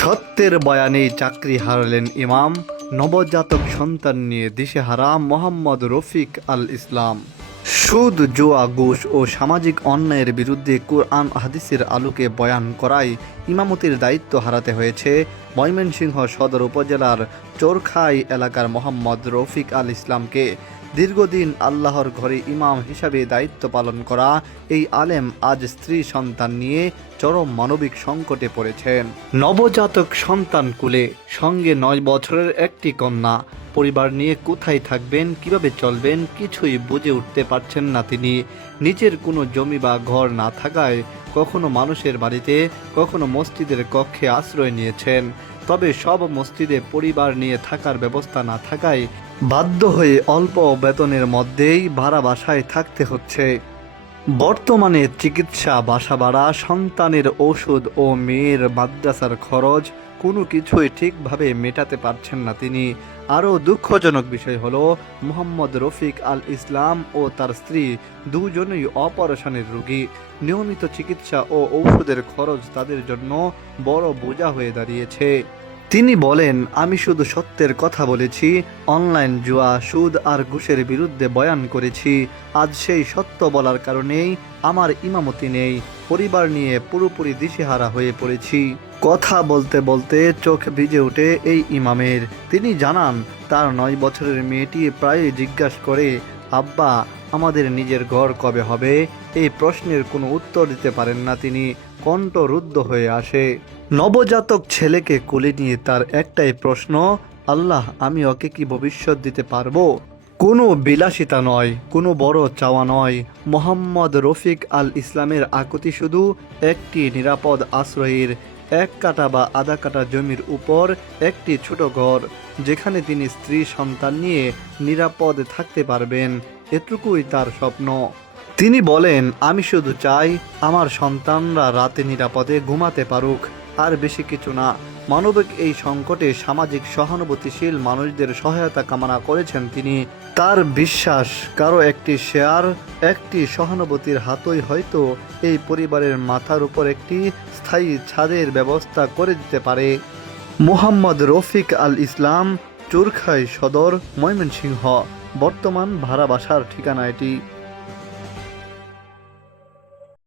সত্যের বয়ানেই চাকরি হারালেন ইমাম, নবজাতক সন্তান নিয়ে দিশেহারা মোহাম্মদ রফিক আল ইসলাম। সুদ, জুয়া, ঘুষ ও সামাজিক অন্যায়ের বিরুদ্ধে কুরআন হাদিসের আলোকে বয়ান করায় ইমামতির দায়িত্ব হারাতে হয়েছে ময়মনসিংহ সদর উপজেলার চোরখাই এলাকার মোহাম্মদ রফিক আল ইসলামকে। দীর্ঘদিন আল্লাহর ঘরে ইমাম হিসাবে দায়িত্ব পালন করা এই আলেম আজ স্ত্রী সন্তান নিয়ে চরম মানবিক সংকটে পড়েছেন। নবজাতক সন্তান কুলে, সঙ্গে 9 বছরের একটি কন্যা। পরিবার নিয়ে কোথায় থাকবেন, কিভাবে চলবেন কিছুই বুঝে উঠতে পারছেন না তিনি। নিজের কোনো জমি বা ঘর না থাকায় কখনো মানুষের বাড়িতে, কখনো মসজিদের কক্ষে আশ্রয় নিয়েছেন। তবে সব মসজিদে পরিবার নিয়ে থাকার ব্যবস্থা না থাকায় বাধ্য হয়ে অল্প বেতনের মধ্যেই ভাড়া বাসায় থাকতে হচ্ছে। বর্তমানে চিকিৎসা, বাসা ভাড়া, সন্তানের ওষুধ ও মেয়ের মাদ্রাসার খরচ কোনো কিছুই ঠিকভাবে মেটাতে পারছেন না তিনি। আরও দুঃখজনক বিষয় হলো মোহাম্মদ রফিক আল ইসলাম ও তার স্ত্রী দুজনেই অপারেশনের রোগী। নিয়মিত চিকিৎসা ও ঔষধের খরচ তাদের জন্য বড় বোঝা হয়ে দাঁড়িয়েছে। তিনি বলেন, আমি শুধু সত্যের কথা বলেছি, অনলাইন জুয়া, সুদ আর ঘুষের বিরুদ্ধে বয়ান করেছি। আজ সেই সত্য বলার কারণেই আমার ইমামতি নেই। পরিবার নিয়ে পুরোপুরি দিশেহারা হয়ে পড়েছি। কথা বলতে বলতে চোখ ভিজে ওঠে এই ইমামের। তিনি জানান, তার 9 বছরের মেয়েটি প্রায়ই জিজ্ঞাসা করে, আব্বা, আমাদের নিজের ঘর কবে হবে? এই প্রশ্নের কোনো উত্তর দিতে পারেন না তিনি। কণ্ঠ রুদ্ধ হয়ে আসে। নবজাতক ছেলেকে কোলে নিয়ে তার একটাই প্রশ্ন, আল্লাহ, আমি ওকে কি ভবিষ্যৎ দিতে পারবো? কোনো বিলাসিতা নয়, কোনো বড় চাওয়া নয়। মোহাম্মদ রফিক আল ইসলামের আকুতি শুধু একটি নিরাপদ আশ্রয়ের, 1 কাঠা বা আধা কাঠা জমির উপর একটি ছোট ঘর, যেখানে তিনি স্ত্রী সন্তান নিয়ে নিরাপদ থাকতে পারবেন। এটুকুই তার স্বপ্ন। তিনি বলেন, আমি শুধু চাই আমার সন্তানরা রাতে নিরাপদে ঘুমাতে পারুক, আর বেশি কিছু না। মানবিক এই সংকটে সামাজিক সহানুভূতিশীল মানুষদের সহায়তা কামনা করেছেন তিনি। তার বিশ্বাস, কারো একটি শেয়ার, একটি সহানুভূতির হাতই হয়তো এই পরিবারের মাথার উপর একটি স্থায়ী ছাদের ব্যবস্থা করে দিতে পারে। মোহাম্মদ রফিক আল ইসলাম, চোরখাই সদর, ময়মনসিংহ। বর্তমান ভাড়া বাসার ঠিকানা এটি।